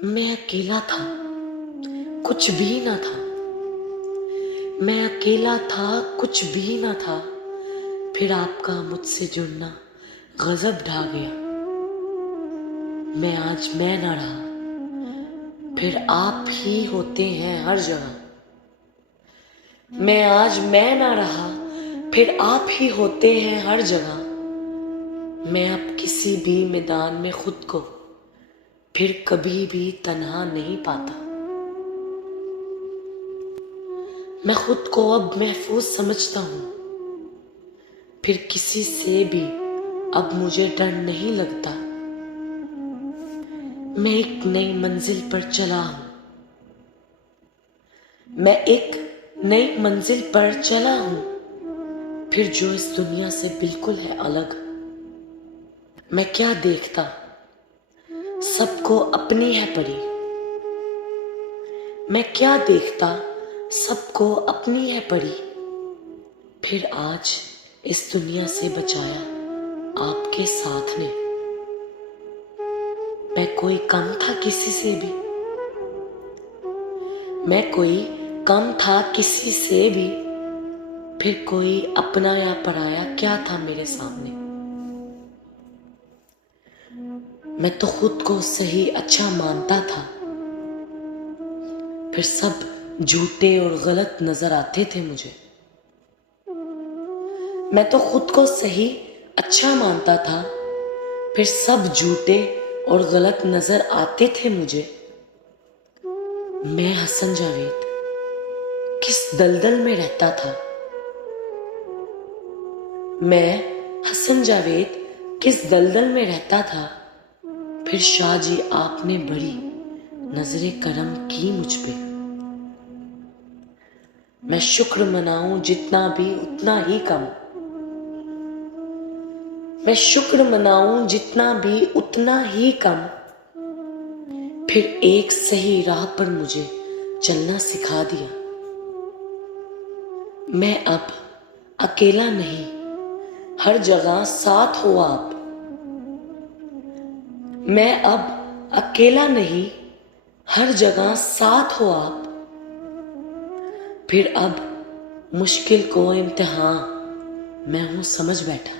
मैं अकेला था, कुछ भी ना था। मैं अकेला था, कुछ भी ना था। फिर आपका मुझसे जुड़ना गजब ढा गया। मैं आज मैं ना रहा, फिर आप ही होते हैं हर जगह। मैं आज मैं ना रहा, फिर आप ही होते हैं हर जगह। मैं अब किसी भी मैदान में खुद को फिर कभी भी तन्हा नहीं पाता। मैं खुद को अब महफूज समझता हूँ, फिर किसी से भी अब मुझे डर नहीं लगता। मैं एक नई मंजिल पर चला हूँ, मैं एक नई मंजिल पर चला हूँ, फिर जो इस दुनिया से बिल्कुल है अलग। मैं क्या देखता, सबको अपनी है पड़ी। मैं क्या देखता, सबको अपनी है पड़ी। फिर आज इस दुनिया से बचाया आपके साथ ने। मैं कोई कम था किसी से भी, मैं कोई कम था किसी से भी। फिर कोई अपना या पराया क्या था मेरे सामने। मैं तो खुद को सही अच्छा मानता था, फिर सब झूठे और गलत नजर आते थे मुझे। मैं तो खुद को सही अच्छा मानता था, फिर सब झूठे और गलत नजर आते थे मुझे। मैं हसन जावेद किस दलदल में रहता था। मैं हसन जावेद किस दलदल में रहता था। फिर शाह जी आपने बड़ी नजरे करम की मुझ पे। मैं शुक्र मनाऊं जितना भी उतना ही कम। मैं शुक्र मनाऊं जितना भी उतना ही कम। फिर एक सही राह पर मुझे चलना सिखा दिया। मैं अब अकेला नहीं, हर जगह साथ हो आप। मैं अब अकेला नहीं, हर जगह साथ हो आप। फिर अब मुश्किल को इम्तिहान मैं हूं समझ बैठा।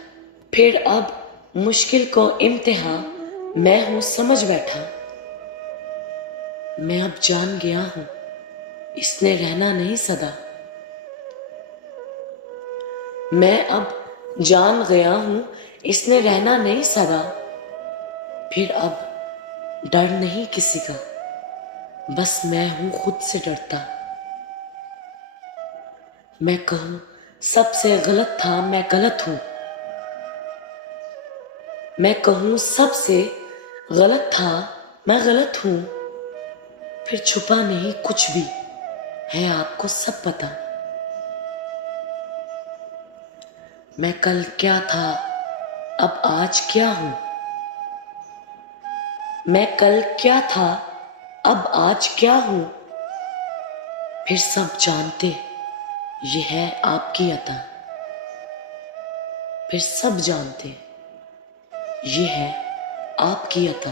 फिर अब मुश्किल को इम्तिहान मैं हूं समझ बैठा। मैं अब जान गया हूं, इसने रहना नहीं सदा। मैं अब जान गया हूं, इसने रहना नहीं सदा। फिर अब डर नहीं किसी का, बस मैं हूं खुद से डरता। मैं कहूं सबसे गलत था मैं गलत हूं। मैं कहूं सबसे गलत था मैं गलत हूं। फिर छुपा नहीं कुछ भी, है आपको सब पता। मैं कल क्या था, अब आज क्या हूं। मैं कल क्या था, अब आज क्या हूं। फिर सब जानते ये है आपकी अता। फिर सब जानते ये है आपकी अता।